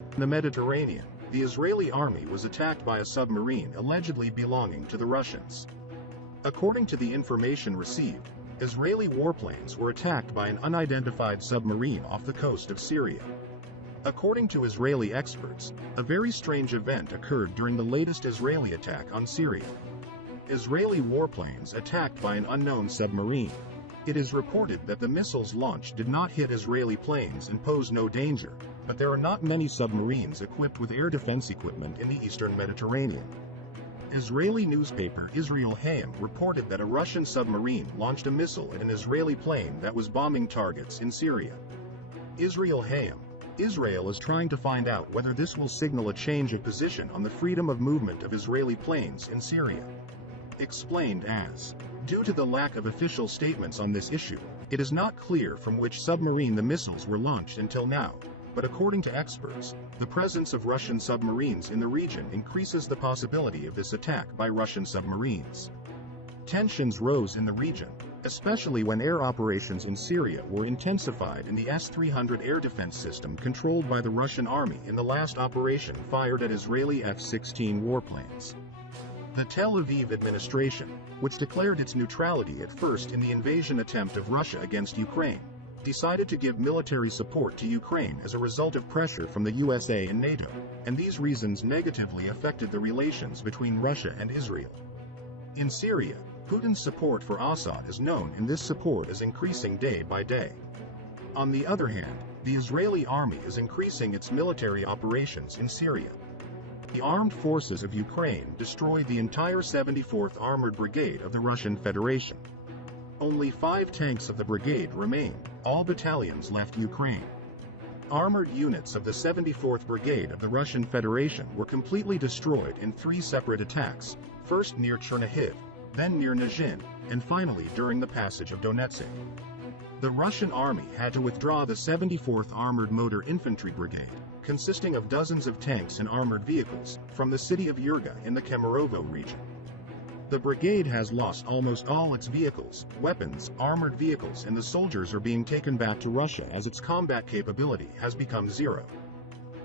In the Mediterranean, the Israeli army was attacked by a submarine allegedly belonging to the Russians. According to the information received, Israeli warplanes were attacked by an unidentified submarine off the coast of Syria. According to Israeli experts, a very strange event occurred during the latest Israeli attack on Syria. Israeli warplanes attacked by an unknown submarine. It is reported that the missiles launched did not hit Israeli planes and pose no danger, but there are not many submarines equipped with air defense equipment in the eastern Mediterranean. Israeli newspaper Israel Hayom reported that a Russian submarine launched a missile at an Israeli plane that was bombing targets in Syria. Israel Hayom: Israel is trying to find out whether this will signal a change of position on the freedom of movement of Israeli planes in Syria. Explained as, due to the lack of official statements on this issue, it is not clear from which submarine the missiles were launched until now, but according to experts, the presence of Russian submarines in the region increases the possibility of this attack by Russian submarines. Tensions rose in the region, especially when air operations in Syria were intensified in the S-300 air defense system controlled by the Russian army in the last operation fired at Israeli F-16 warplanes. The Tel Aviv administration, which declared its neutrality at first in the invasion attempt of Russia against Ukraine, decided to give military support to Ukraine as a result of pressure from the USA and NATO, and these reasons negatively affected the relations between Russia and Israel. In Syria, Putin's support for Assad is known, and this support is increasing day by day. On the other hand, the Israeli army is increasing its military operations in Syria. The armed forces of Ukraine destroyed the entire 74th Armored Brigade of the Russian Federation. Only 5 tanks of the brigade remain. All battalions left Ukraine. Armored units of the 74th Brigade of the Russian Federation were completely destroyed in 3 separate attacks, first near Chernihiv, then near Nizhyn, and finally during the passage of Donetsk. The Russian army had to withdraw the 74th Armored Motor Infantry Brigade, consisting of dozens of tanks and armored vehicles, from the city of Yurga in the Kemerovo region. The brigade has lost almost all its vehicles, weapons, armored vehicles, and the soldiers are being taken back to Russia as its combat capability has become zero.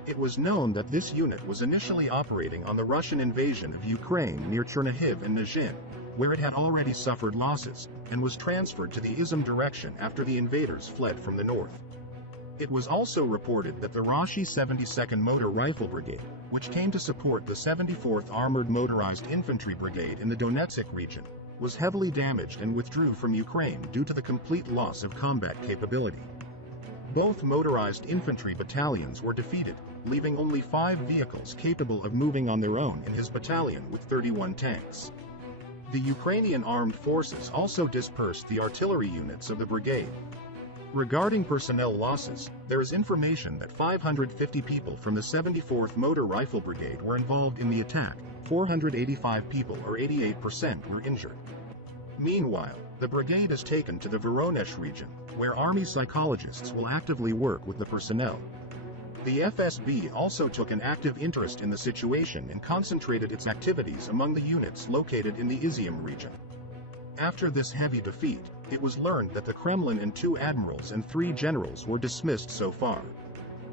It was known that this unit was initially operating on the Russian invasion of Ukraine near Chernihiv and Nizhyn, where it had already suffered losses, and was transferred to the Izum direction after the invaders fled from the north. It was also reported that the Rashi 72nd Motor Rifle Brigade, which came to support the 74th Armored Motorized Infantry Brigade in the Donetsk region, was heavily damaged and withdrew from Ukraine due to the complete loss of combat capability. Both motorized infantry battalions were defeated, leaving only 5 vehicles capable of moving on their own in his battalion with 31 tanks. The Ukrainian armed forces also dispersed the artillery units of the brigade. Regarding personnel losses, there is information that 550 people from the 74th Motor Rifle Brigade were involved in the attack. 485 people, or 88%, were injured. Meanwhile, the brigade is taken to the Voronezh region, where army psychologists will actively work with the personnel. The FSB also took an active interest in the situation and concentrated its activities among the units located in the Izium region. After this heavy defeat, it was learned that the Kremlin and 2 admirals and 3 generals were dismissed so far.